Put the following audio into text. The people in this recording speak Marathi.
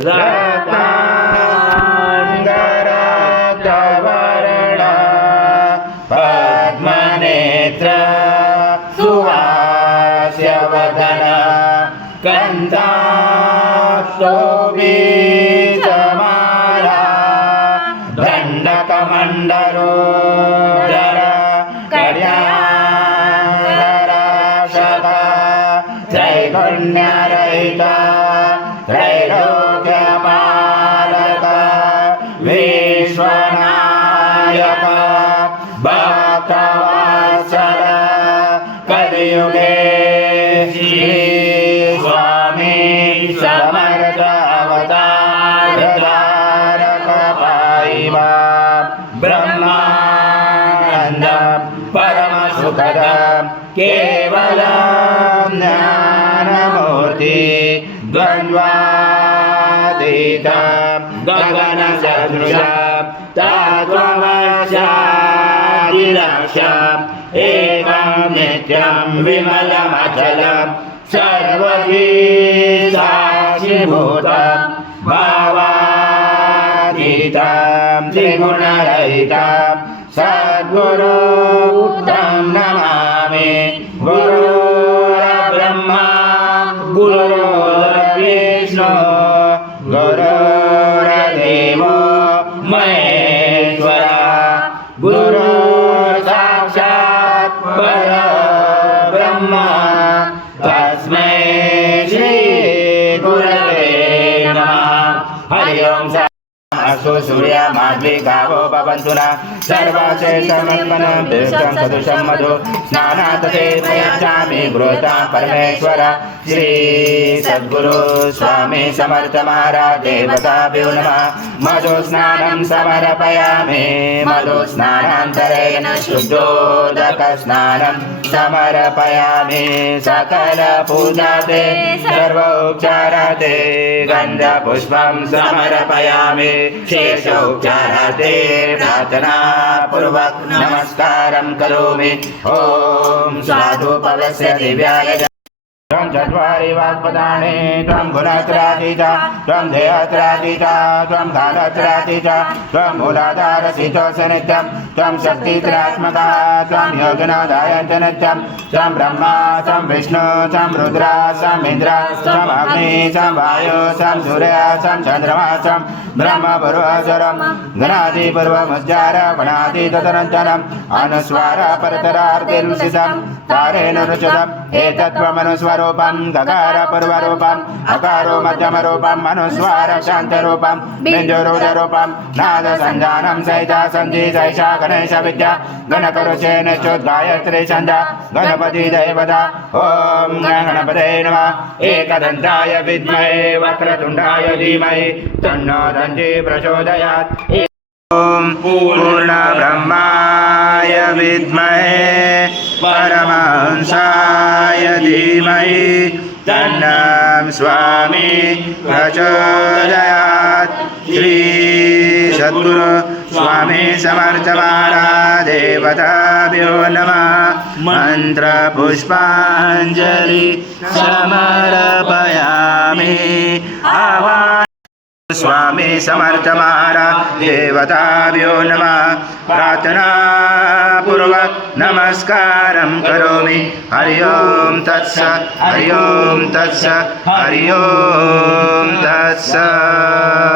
रक्तांगरक्तवर्ण पद्मनेत्र सुहास्यवदन कंठाक्षो बीजमाला दण्डकमण्डलो जर कल्याणरक्षता त्रैगुण्यरहिता त्रैलोक्यपालक विश्वनायक भक्तवत्सल कलियुगे श्री स्वामी समर्थ अवतार धारक पाइबा ब्रह्मानंद परम सुखद केवल ज्ञानमूर्ति द्वन्द्वातीत गगन सदृश तत्त्वमस्यादिलक्ष एकं नित्यं विमलमचलं सर्वधी साक्षिभूतं भावातीतं त्रिगुणरहितं सद्गुरुं नमामि। गुरुर्ब्रह्मा गुरुर्विष्णु गुरुर्देवो महेश्वरा गुरुर्साक्षात् परब्रह्म तस्मै श्री गुरवे नमः। हरि ओम। अस्तु सूर्यमाद्विगावो भवन्तु नः सर्वशेषमन्मनं दृष्टं सदृशं मधु स्नानात् ते प्रयच्छामि गृहीता परमेश्वर श्री सद्गुरु स्वामी समर्थ महाराज देवताभ्यो नमः। मधु स्नानं समर्पयामि मधु स्नानान्तरेण शुद्धोदक स्नानं समर्पयामि सकल पूजाते सर्वोपचाराते गन्धपुष्पं समर्पयामि शेषोपचाराते प्रार्थना पूर्वक नमस्कारं करोमि। ओम साधु पवस्य दिव्याय त्वं चत्वारि वाक्पदाने त्वं गुणत्रयातीता त्वं ध्येयत्रयातीता त्वं कालत्रयातीता त्वं मूलाधारसि च नित्यं त्वं शक्तित्रयात्मका त्वं योगिनादायञ्च नित्यं त्वं ब्रह्मा त्वं विष्णु त्वं रुद्रा त्वं इन्द्र त्वं अग्नि त्वं वायु त्वं सूर्य त्वं चन्द्रमा त्वं ब्रह्मपूर्वस्वरं गणादिपूर्वमुच्चार गणादितदनन्तरम् अनुस्वार परतरार्थिर्विशितं कारेण रुचितम् एतत्त्वमनुस्वरूपं गकार पूर्वरूपम् अकारो मध्यमरूपम् अनुस्वार शान्तरूपं बिन्दुरुदरूपं नाद सञ्जानं सहिता सन्धि सैषा गणेश विद्या गणकरुषेण चोद्गायत्री छन्दा गणपति देवता। ॐ गणपतये नमः। एकदन्ताय विद्महे वक्रतुण्डाय धीमहि तन्नो दन्ति प्रचोदयात्। ॐ पूर्णब्रह्माय विद्महे परमहंसाय धीमहि तन्नं स्वामी प्रचोदयात्। श्री सद्गुरु स्वामी समर्थ महाराज देवताभ्यो नमः। मंत्र पुष्पांजलि समर्पयामि। आवाहन स्वामी समर्थ महाराज देवताभ्यो नमः। प्रार्थना पूर्वक नमस्कारं करोमि। हरि ओम तत्सत् हरि ओम तत्सत् हरि ओम तत्सत्।